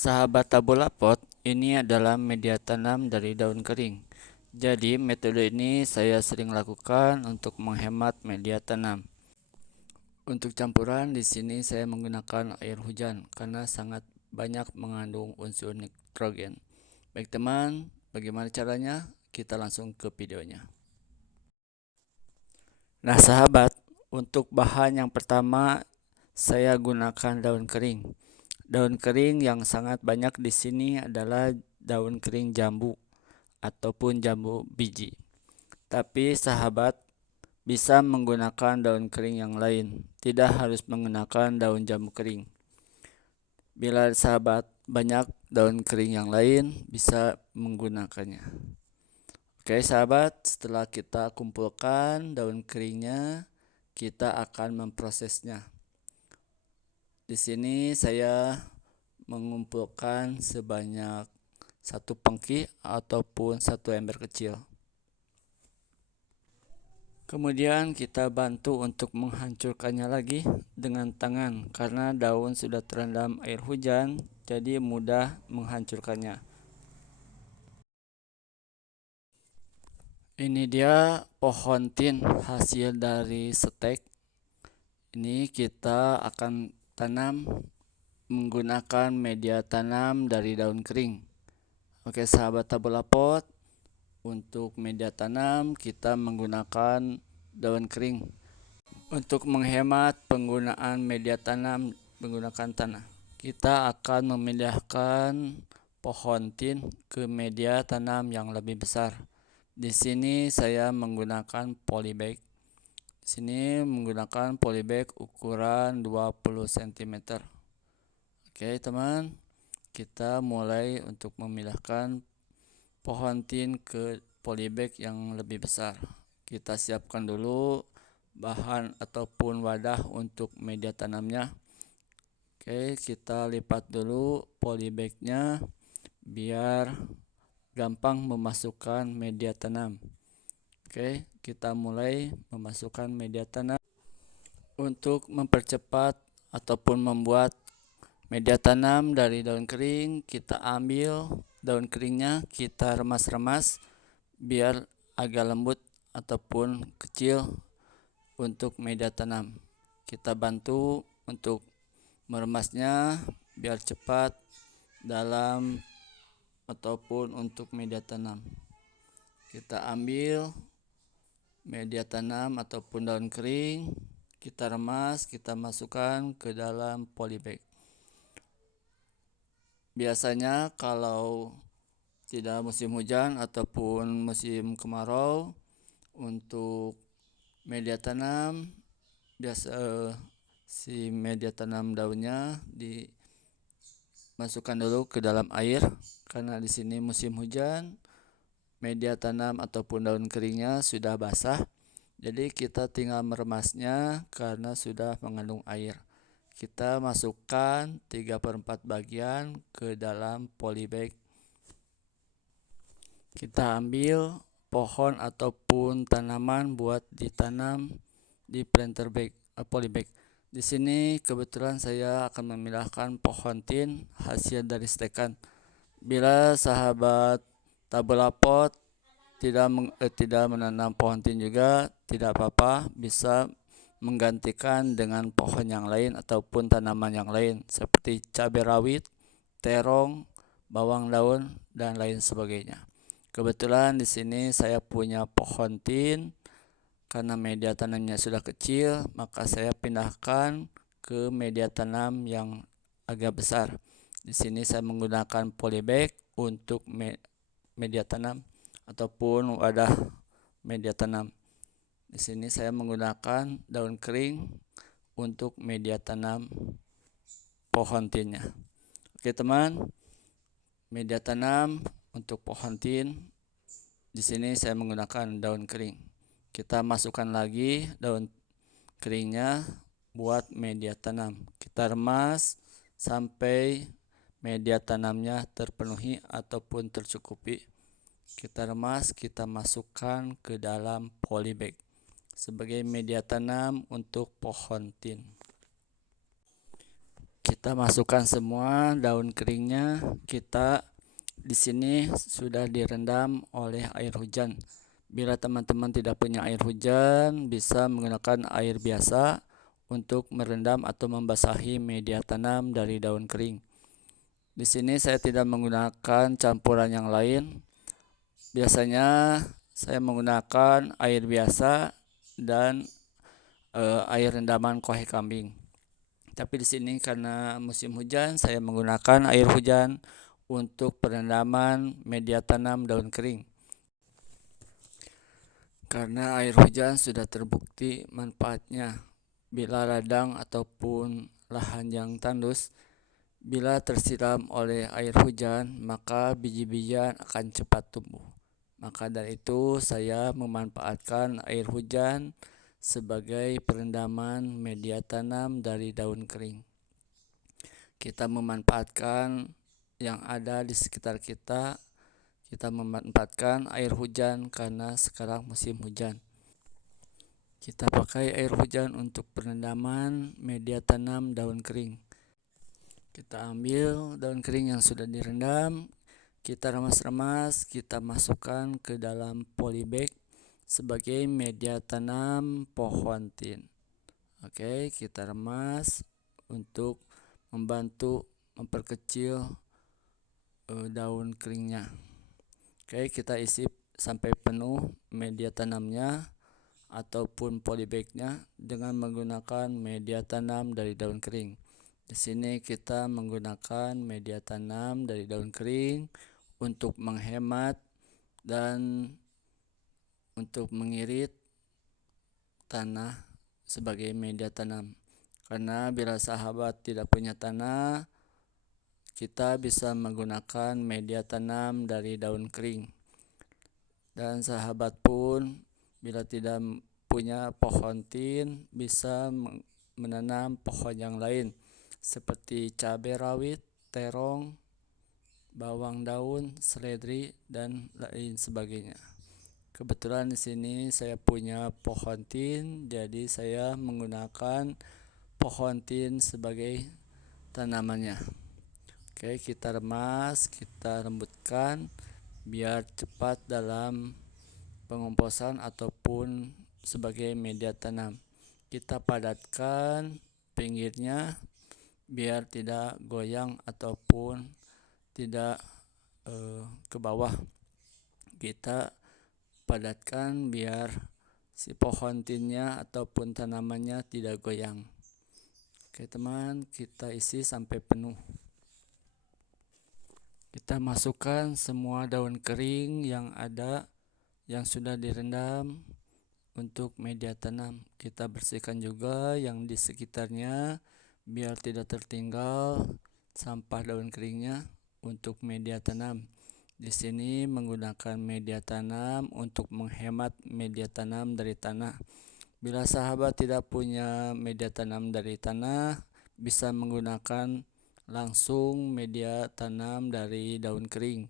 Sahabat tabula pot, ini adalah media tanam dari daun kering. Jadi metode ini saya sering lakukan untuk menghemat media tanam. Untuk campuran di sini saya menggunakan air hujan karena sangat banyak mengandung unsur nitrogen. Baik teman, bagaimana caranya? Kita langsung ke videonya. Nah sahabat, untuk bahan yang pertama saya gunakan daun kering. Daun kering yang sangat banyak di sini adalah daun kering jambu ataupun jambu biji. Tapi sahabat bisa menggunakan daun kering yang lain, tidak harus menggunakan daun jambu kering. Bila sahabat banyak daun kering yang lain, bisa menggunakannya. Oke sahabat, setelah kita kumpulkan daun keringnya, kita akan memprosesnya. Di sini saya mengumpulkan sebanyak 1 pengki ataupun 1 ember kecil. Kemudian kita bantu untuk menghancurkannya lagi dengan tangan karena daun sudah terendam air hujan, jadi mudah menghancurkannya. Ini dia pohon tin hasil dari stek. Ini kita akan tanam menggunakan media tanam dari daun kering. Oke sahabat tabula pot, untuk media tanam kita menggunakan daun kering. Untuk menghemat penggunaan media tanam menggunakan tanah, kita akan memindahkan pohon tin ke media tanam yang lebih besar. Di sini saya menggunakan polybag. Di sini menggunakan polybag ukuran 20 cm. Oke teman, kita mulai untuk memindahkan pohon tin ke polybag yang lebih besar. Kita siapkan dulu bahan ataupun wadah untuk media tanamnya. Oke, kita lipat dulu polybagnya biar gampang memasukkan media tanam. Oke, kita mulai memasukkan media tanam. Untuk mempercepat ataupun membuat media tanam dari daun kering, kita ambil daun keringnya, kita remas-remas biar agak lembut ataupun kecil untuk media tanam. Kita bantu untuk meremasnya biar cepat dalam ataupun untuk media tanam. Kita ambil media tanam ataupun daun kering, kita remas, kita masukkan ke dalam polybag. Biasanya kalau tidak musim hujan ataupun musim kemarau, untuk media tanam biasa si media tanam daunnya dimasukkan dulu ke dalam air karena di sini musim hujan, media tanam ataupun daun keringnya sudah basah, jadi kita tinggal meremasnya karena sudah mengandung air. Kita masukkan 3/4 bagian ke dalam polybag. Kita ambil pohon ataupun tanaman buat ditanam di planter bag, polybag. Di sini kebetulan saya akan memindahkan pohon tin hasil dari stekan. Bila sahabat tabula pot tidak menanam pohon tin juga tidak apa-apa, bisa menggantikan dengan pohon yang lain ataupun tanaman yang lain seperti cabai rawit, terong, bawang daun dan lain sebagainya. Kebetulan di sini saya punya pohon tin, karena media tanamnya sudah kecil, maka saya pindahkan ke media tanam yang agak besar. Di sini saya menggunakan polybag untuk media tanam ataupun wadah media tanam. Di sini saya menggunakan daun kering untuk media tanam pohon tinnya. Oke teman, media tanam untuk pohon tin. Di sini saya menggunakan daun kering. Kita masukkan lagi daun keringnya buat media tanam. Kita remas sampai media tanamnya terpenuhi ataupun tercukupi. Kita remas, kita masukkan ke dalam polybag sebagai media tanam untuk pohon tin. Kita masukkan semua daun keringnya. Kita di sini sudah direndam oleh air hujan. Bila teman-teman tidak punya air hujan, bisa menggunakan air biasa untuk merendam atau membasahi media tanam dari daun kering. Di sini saya tidak menggunakan campuran yang lain. Biasanya saya menggunakan air biasa dan air rendaman kohe kambing. Tapi di sini karena musim hujan, saya menggunakan air hujan untuk perendaman media tanam daun kering. Karena air hujan sudah terbukti manfaatnya bila ladang ataupun lahan yang tandus, bila tersiram oleh air hujan, maka biji-bijian akan cepat tumbuh. Maka dari itu saya memanfaatkan air hujan sebagai perendaman media tanam dari daun kering. Kita memanfaatkan yang ada di sekitar kita. Kita memanfaatkan air hujan karena sekarang musim hujan. Kita pakai air hujan untuk perendaman media tanam daun kering. Kita ambil daun kering yang sudah direndam, kita remas-remas, kita masukkan ke dalam polybag sebagai media tanam pohon tin. Oke, kita remas untuk membantu memperkecil daun keringnya. Oke, kita isi sampai penuh media tanamnya ataupun polybagnya dengan menggunakan media tanam dari daun kering. Di sini kita menggunakan media tanam dari daun kering untuk menghemat dan untuk mengirit tanah sebagai media tanam. Karena bila sahabat tidak punya tanah, kita bisa menggunakan media tanam dari daun kering. Dan sahabat pun bila tidak punya pohon tin, bisa menanam pohon yang lain seperti cabai rawit, terong, bawang daun, seledri, dan lain sebagainya. Kebetulan di sini saya punya pohon tin, jadi saya menggunakan pohon tin sebagai tanamannya. Oke, kita remas, kita lembutkan biar cepat dalam pengomposan ataupun sebagai media tanam. Kita padatkan pinggirnya biar tidak goyang ataupun tidak ke bawah. Kita padatkan biar si pohon tinnya ataupun tanamannya tidak goyang. Oke teman, kita isi sampai penuh. Kita masukkan semua daun kering yang ada yang sudah direndam untuk media tanam. Kita bersihkan juga yang di sekitarnya biar tidak tertinggal sampah daun keringnya untuk media tanam. Di sini menggunakan media tanam untuk menghemat media tanam dari tanah. Bila sahabat tidak punya media tanam dari tanah, bisa menggunakan langsung media tanam dari daun kering.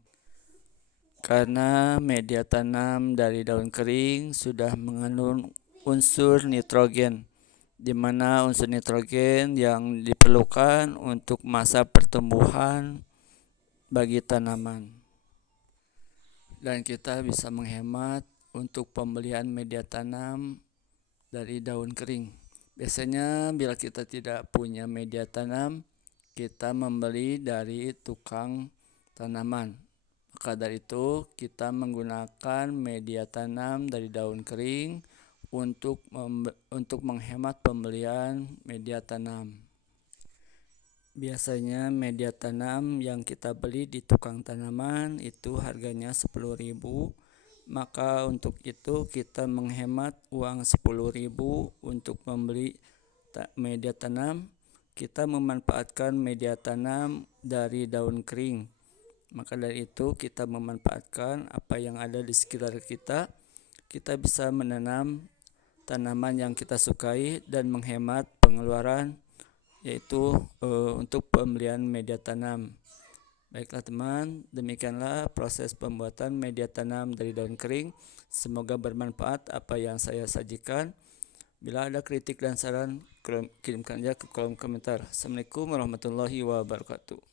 Karena media tanam dari daun kering sudah mengandung unsur nitrogen, di mana unsur nitrogen yang diperlukan untuk masa pertumbuhan bagi tanaman. Dan kita bisa menghemat untuk pembelian media tanam dari daun kering. Biasanya bila kita tidak punya media tanam, kita membeli dari tukang tanaman. Maka dari itu kita menggunakan media tanam dari daun kering untuk menghemat pembelian media tanam. Biasanya media tanam yang kita beli di tukang tanaman itu harganya 10.000. Maka untuk itu kita menghemat uang 10.000 untuk membeli media tanam. Kita memanfaatkan media tanam dari daun kering. Maka dari itu kita memanfaatkan apa yang ada di sekitar kita. Kita bisa menanam tanaman yang kita sukai dan menghemat pengeluaran, yaitu untuk pembelian media tanam. Baiklah teman, demikianlah proses pembuatan media tanam dari daun kering. Semoga bermanfaat apa yang saya sajikan. Bila ada kritik dan saran, kirimkan aja ke kolom komentar. Assalamualaikum warahmatullahi wabarakatuh.